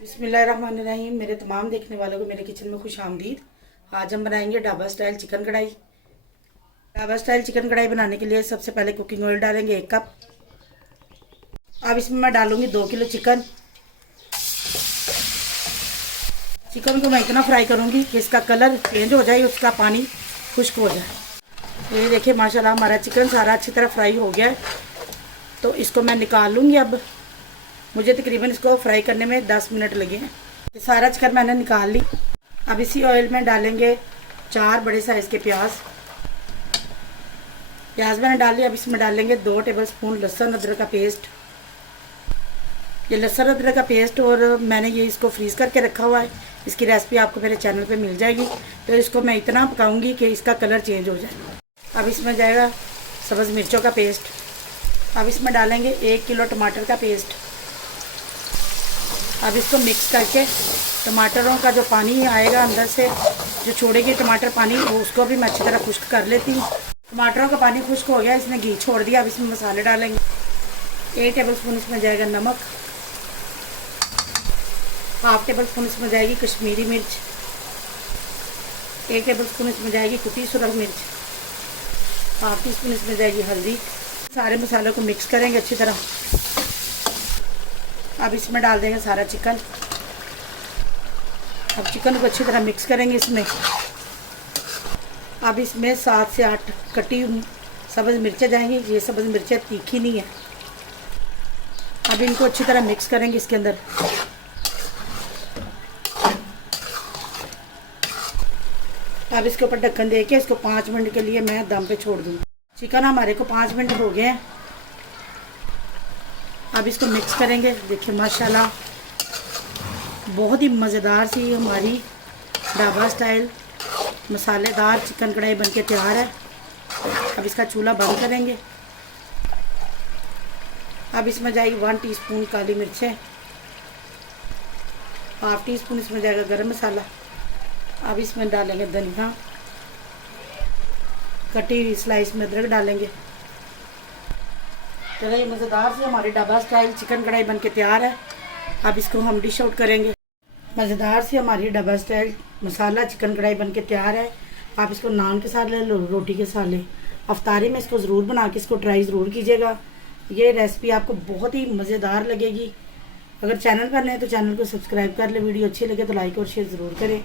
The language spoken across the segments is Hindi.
बिस्मिल्लाहिर्रहमानिर्रहीम। मेरे तमाम देखने वालों को मेरे किचन में खुश आमदीद। आज हम बनाएंगे ढाबा स्टाइल चिकन कढ़ाई। ढाबा स्टाइल चिकन कढ़ाई बनाने के लिए सबसे पहले कुकिंग ऑयल डालेंगे 1 कप। अब इसमें मैं डालूंगी 2 किलो चिकन। चिकन को मैं इतना फ्राई करूंगी कि इसका कलर चेंज हो जाए, उसका पानी खुश्क हो जाए। ये देखिए माशाल्लाह हमारा चिकन सारा अच्छी तरह फ्राई हो गया है, तो इसको मैं निकाल लूँगी। अब मुझे तकरीबन इसको फ्राई करने में 10 मिनट लगे हैं। ये सारा चिकन मैंने निकाल ली। अब इसी ऑयल में डालेंगे 4 बड़े साइज़ के प्याज मैंने डाल लिया। अब इसमें डालेंगे 2 टेबलस्पून लहसुन अदरक का पेस्ट। ये लहसुन अदरक का पेस्ट और मैंने ये इसको फ्रीज़ करके रखा हुआ है। इसकी रेसिपी आपको मेरे चैनल पे मिल जाएगी। तो इसको मैं इतना पकाऊंगी कि इसका कलर चेंज हो जाए। अब इसमें जाएगा सब्ज़ मिर्चों का पेस्ट। अब इसमें डालेंगे 1 किलो टमाटर का पेस्ट। अब इसको मिक्स करके टमाटरों का जो पानी आएगा अंदर से, जो छोड़ेगी टमाटर पानी, वो उसको भी मैं अच्छी तरह खुश्क कर लेती हूँ। टमाटरों का पानी खुश्क हो गया, इसमें घी छोड़ दिया। अब इसमें मसाले डालेंगे। 1 टेबलस्पून इसमें जाएगा नमक। 1/2 टेबलस्पून इसमें जाएगी कश्मीरी मिर्च। 1 टेबलस्पून इसमें जाएगी कुटी सुरख मिर्च। 1/2 टीस्पून इसमें जाएगी हल्दी। सारे मसालों को मिक्स करेंगे अच्छी तरह। अब इसमें डाल देंगे सारा चिकन। अब चिकन को अच्छी तरह मिक्स करेंगे इसमें। अब इसमें 7 से 8 कटी सब्ज़ मिर्चें जाएंगी। ये सब्ज़ मिर्चें तीखी नहीं है। अब इनको अच्छी तरह मिक्स करेंगे इसके अंदर। अब इसके ऊपर ढक्कन दे के इसको 5 मिनट के लिए मैं दम पे छोड़ दूँगी। चिकन हमारे को 5 मिनट हो गए हैं। अब इसको मिक्स करेंगे। देखिए माशाल्लाह बहुत ही मज़ेदार सी हमारी ढाबा स्टाइल मसालेदार चिकन कढ़ाई बनके तैयार है। अब इसका चूल्हा बंद करेंगे। अब इसमें जाएगी 1 टीस्पून काली मिर्चें। 1/2 टीस्पून इसमें जाएगा गरम मसाला। अब इसमें डालेंगे धनिया, कटी हुई स्लाइस में अदरक डालेंगे। चलो ये मज़ेदार से हमारी ढाबा स्टाइल चिकन कढ़ाई बनके तैयार है। अब इसको हम डिश आउट करेंगे। मज़ेदार से हमारी ढाबा स्टाइल मसाला चिकन कढ़ाई बनके तैयार है। आप इसको नान के साथ ले लो, रोटी के साथ ले। अफ्तारी में इसको ज़रूर बना के इसको ट्राई ज़रूर कीजिएगा। ये रेसिपी आपको बहुत ही मज़ेदार लगेगी। अगर चैनल पर नए तो चैनल को सब्सक्राइब कर ले। वीडियो अच्छी लगे तो लाइक और शेयर ज़रूर करें।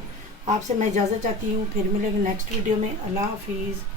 आपसे मैं इजाज़त चाहती हूँ। फिर मिलेंगे नेक्स्ट वीडियो में। अल्लाह हाफिज़।